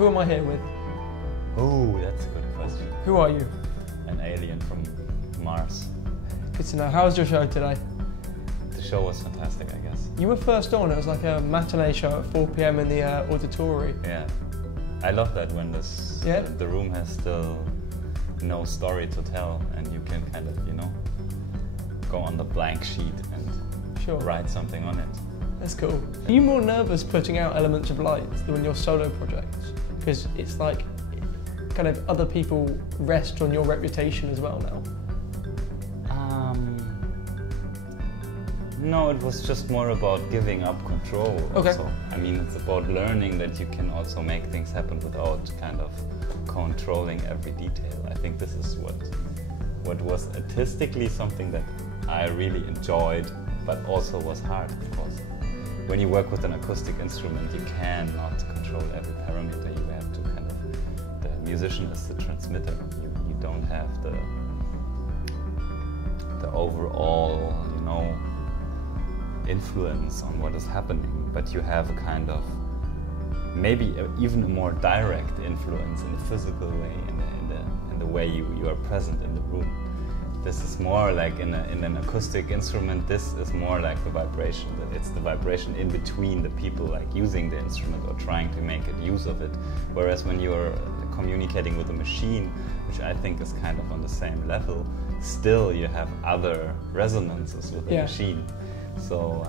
Who am I here with? Oh, that's a good question. Who are you? An alien from Mars. Good to know. How was your show today? The show was fantastic, I guess. You were first on. It was like a matinee show at 4 p.m. in the auditory. Yeah. I love that when the room has still no story to tell and you can kind of, go on the blank sheet and write something on it. That's cool. Are you more nervous putting out Elements of Light than when your solo projects? Because it's like kind of other people rest on your reputation as well now. No, it was just more about giving up control. Okay. Also. I mean, it's about learning that you can also make things happen without kind of controlling every detail. I think this is what was artistically something that I really enjoyed, but also was hard, of course. When you work with an acoustic instrument, you cannot control every parameter. You have to kind of, the musician is the transmitter. You don't have the overall, influence on what is happening, but you have a kind of, maybe even a more direct influence in the physical way, in the way you are present in the room. This is more like in an acoustic instrument, this is more like the vibration. It's the vibration in between the people like using the instrument or trying to make use of it. Whereas when you're communicating with a machine, which I think is kind of on the same level, still you have other resonances with the machine. So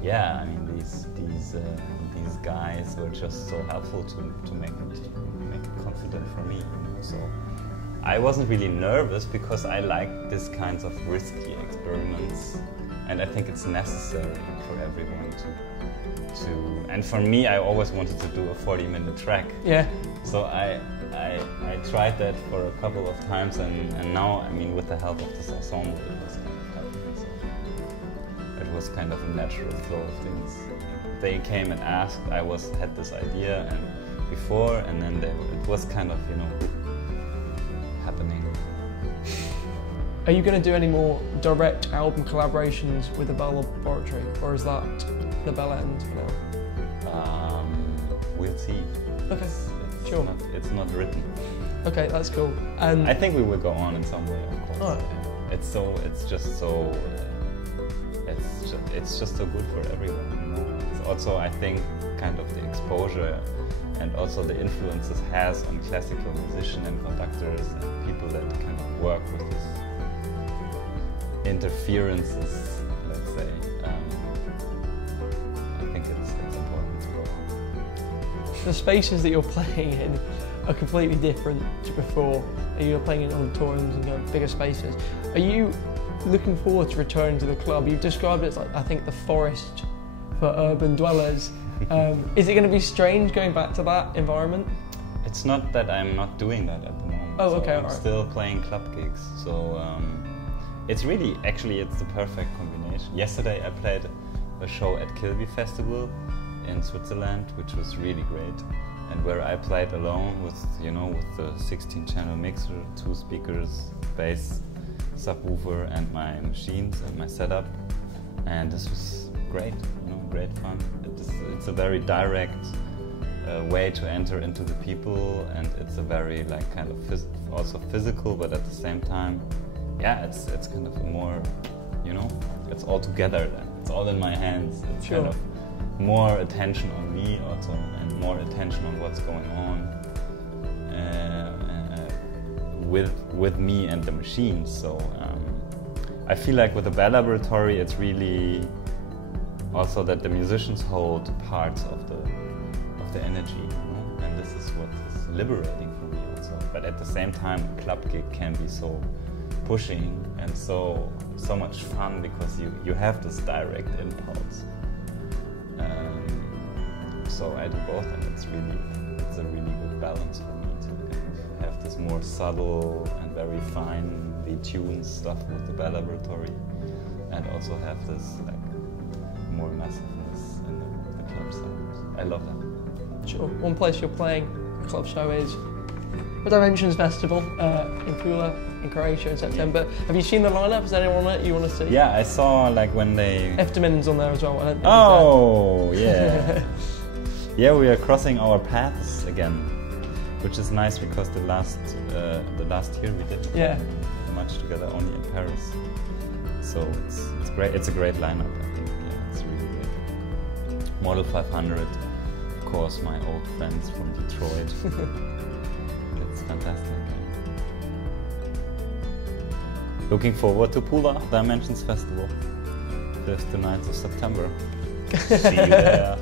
I mean these guys were just so helpful to make it confident for me. So I wasn't really nervous because I like this kinds of risky experiments, and I think it's necessary for everyone to. And for me, I always wanted to do a 40-minute track. Yeah. So I tried that for a couple of times, and now, I mean, with the help of this ensemble, it was kind of happening. So it was kind of a natural flow of things. They came and asked. I had this idea before, and then it was kind of happening. Are you going to do any more direct album collaborations with the Bell Laboratory, or is that the Bell end for now? We'll see. Okay, sure. It's not written. Okay, that's cool. And I think we will go on in some way, of course. Oh. It's just so good for everyone. It's also, I think, kind of the exposure and also the influences has on classical musicians and conductors and people that kind of work with these interferences, let's say. I think it's important to go on. The spaces that you're playing in are completely different to before. You're playing in auditoriums and bigger spaces. Are you looking forward to returning to the club? You've described it as, like, I think, the forest for urban dwellers. Is it going to be strange going back to that environment? It's not that I'm not doing that at the moment. Oh, okay. I'm still playing club gigs. So it's really, actually, it's the perfect combination. Yesterday I played a show at Kilby Festival in Switzerland, which was really great. And where I played alone with, with the 16-channel mixer, 2 speakers, bass, subwoofer, and my machines and my setup. And this was great, great fun. It's a very direct way to enter into the people, and it's a very kind of also physical, but at the same time, it's kind of a more, it's all together then. It's all in my hands. It's kind of more attention on me also, and more attention on what's going on with me and the machines. So I feel like with the Bell Laboratory, it's really also that the musicians hold parts of the energy, and this is what is liberating for me also. But at the same time, a club gig can be so pushing and so much fun because you have this direct impulse. So I do both, and it's a really good balance for me to have this more subtle and very finely tuned stuff with the Bell Laboratory, and also have this more massiveness in the club sound. I love that. Sure. One place you're playing a club show is the Dimensions Festival in Pujol in Croatia in September. Have you seen the lineup? Is there anyone on it you want to see? Yeah, I saw when they... Eftemin's on there as well. Oh, yeah. Yeah, we are crossing our paths again, which is nice because the last year we didn't play much together, only in Paris. So it's great. It's a great lineup, I think. Yeah, it's really great. Model 500, of course, my old friends from Detroit. It's fantastic. Looking forward to Pula Dimensions Festival, 5th to 9th of September. See you there.